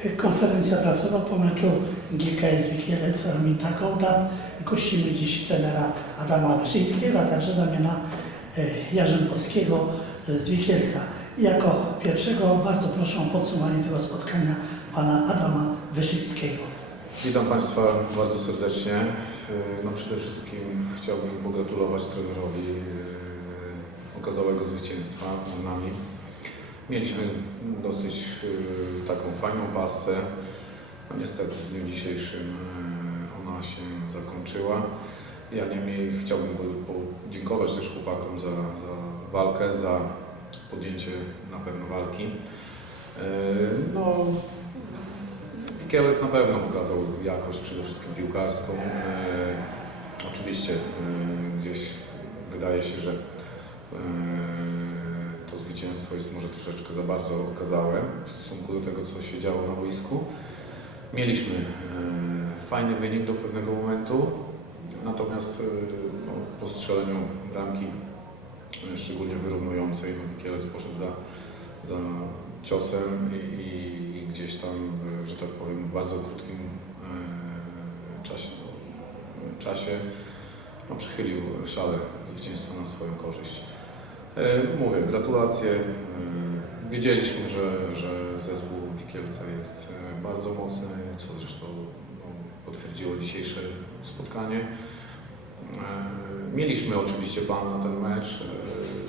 Konferencja prasowa po meczu GKS Wikielec Romita Kołda. Gościmy dziś trenera Adama Wyszyńskiego, a także Damiana e, Jarzębowskiego e, z Wikielca. Jako pierwszego bardzo proszę o podsumowanie tego spotkania pana Adama Wyszyńskiego. Witam Państwa bardzo serdecznie. Yy, No przede wszystkim chciałbym pogratulować trenerowi yy, okazałego zwycięstwa nad nami. Mieliśmy dosyć yy, taką fajną pasę. No niestety w dniu dzisiejszym yy, ona się zakończyła. Ja niemniej chciałbym po- podziękować też chłopakom za, za walkę, za podjęcie na pewno walki. Yy, No, Kielec na pewno pokazał jakość przede wszystkim piłkarską. Oczywiście gdzieś wydaje się, że zwycięstwo jest może troszeczkę za bardzo okazałe w stosunku do tego, co się działo na boisku. Mieliśmy e, fajny wynik do pewnego momentu, natomiast e, no, po strzeleniu bramki, e, szczególnie wyrównującej, no, Kielec poszedł za, za ciosem i, i, gdzieś tam, że tak powiem, w bardzo krótkim czasie, czasie no, przychylił szale zwycięstwa na swoją korzyść. E, mówię, gratulacje. E, wiedzieliśmy, że, że zespół Wikielce jest e, bardzo mocny, co zresztą no, potwierdziło dzisiejsze spotkanie. Mieliśmy oczywiście plan na ten mecz.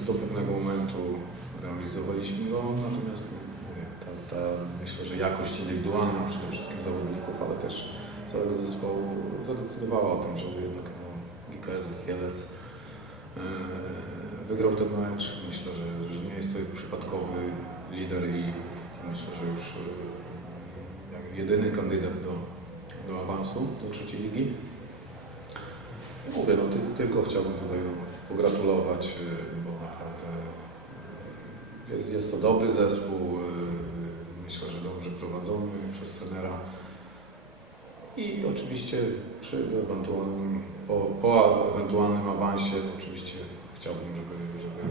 Do pewnego momentu realizowaliśmy go, natomiast no, mówię, ta, ta, myślę, że jakość indywidualna przede wszystkim zawodników, ale też całego zespołu zadecydowała o tym, żeby jednak no, GKS Wikielec wygrał ten mecz. Myślę, że, że nie jest to przypadkowy lider i myślę, że już e, jedyny kandydat do, do awansu do trzeciej ligi. I mówię, no ty, tylko chciałbym tutaj no, pogratulować, y, bo naprawdę y, jest, jest to dobry zespół, myślę, że dobrze prowadzony przez trenera. I oczywiście przy ewentualnym, po, po ewentualnym awansie oczywiście chciałbym, żeby, żeby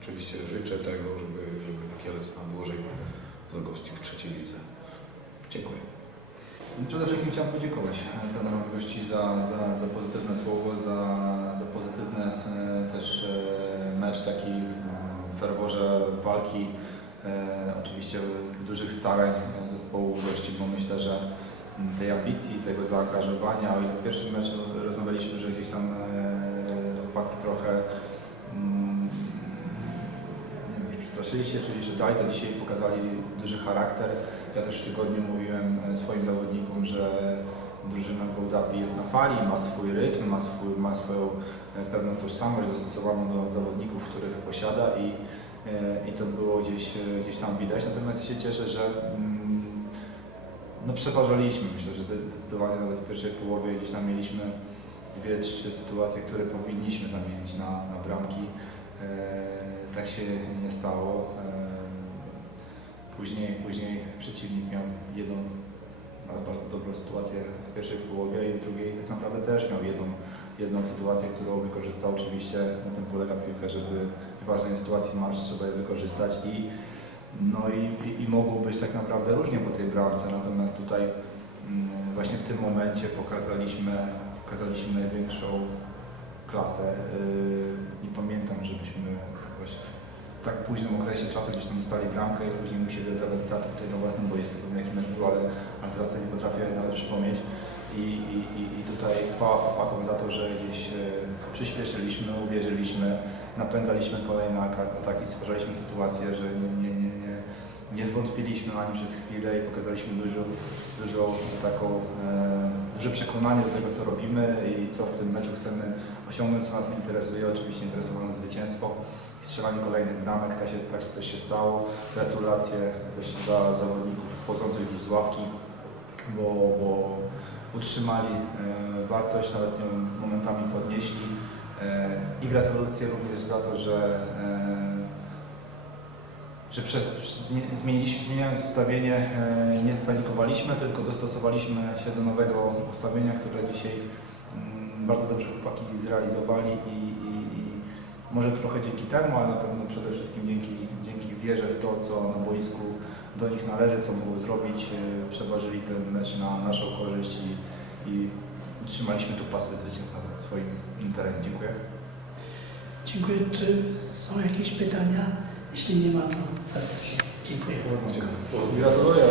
oczywiście życzę tego, żeby, żeby Wikielec na dłużej zagościł w trzeciej lidze. Dziękuję. Przede wszystkim chciałem podziękować trenerowi gości za, za, za pozytywne słowo, za, za pozytywny e, też e, mecz taki w ferworze walki, e, oczywiście dużych starań zespołu gości, bo myślę, że tej ambicji, tego zaangażowania, w pierwszym meczu rozmawialiśmy, że gdzieś tam chłopaki trochę mm, nie wiem, przestraszyli się, czy jeszcze dalej, to dzisiaj pokazali duży charakter. Ja też w tygodniu mówiłem e, swoim zawodnikom, że drużyna Gołdapi jest na fali, ma swój rytm, ma, swój, ma swoją e, pewną tożsamość dostosowaną do zawodników, których posiada i, e, i to było gdzieś, gdzieś tam widać. Natomiast się cieszę, że mm, no przeważaliśmy. Myślę, że zdecydowanie nawet w pierwszej połowie gdzieś tam mieliśmy dwie, trzy sytuacje, które powinniśmy zamienić na, na bramki. E, tak się nie stało. E, Później, później przeciwnik miał jedną ale bardzo dobrą sytuację w pierwszej połowie i w drugiej tak naprawdę też miał jedną, jedną sytuację, którą wykorzystał. Oczywiście na tym polega piłka, żeby w ważnej sytuacji masz, trzeba je wykorzystać i no i, i, i mogło być tak naprawdę różnie po tej bramce, natomiast tutaj mm, właśnie w tym momencie pokazaliśmy, pokazaliśmy największą klasę. Yy, nie pamiętam, żebyśmy właśnie w tak późnym okresie czasu gdzieś tam dostali bramkę i później musieli odrabiać straty tutaj na własnym boisku. Nie wiem jaki mecz był, ale, ale teraz sobie nie potrafię nawet przypomnieć. I, i, i, I tutaj chwała chłopakom za to, że gdzieś e, przyspieszyliśmy, uwierzyliśmy, napędzaliśmy kolejne ak- ataki, stwarzaliśmy sytuację, że nie, nie, nie, nie, zwątpiliśmy ani przez chwilę i pokazaliśmy dużo, dużo taką, e, duże przekonanie do tego, co robimy i co w tym meczu chcemy osiągnąć, co nas interesuje. Oczywiście interesowało nas zwycięstwo i strzelanie kolejnych bramek, tak, się, tak też się stało. Gratulacje też dla zawodników wchodzących już z ławki, bo, bo utrzymali e, wartość, nawet momentami podnieśli. E, I gratulacje również za to, że, że przez, zmieniliśmy, zmieniając ustawienie e, nie spanikowaliśmy, tylko dostosowaliśmy się do nowego ustawienia, które dzisiaj mm, bardzo dobrze chłopaki zrealizowali i, i, i może trochę dzięki temu, ale na pewno przede wszystkim dzięki, dzięki wierze w to, co na boisku do nich należy, co mogą zrobić. E, przeważyli ten mecz na naszą korzyść i, i utrzymaliśmy tu pasy zwycięstwa w swoim terenie. Dziękuję. Dziękuję. Czy są jakieś pytania? işte 20万の差し金平法の。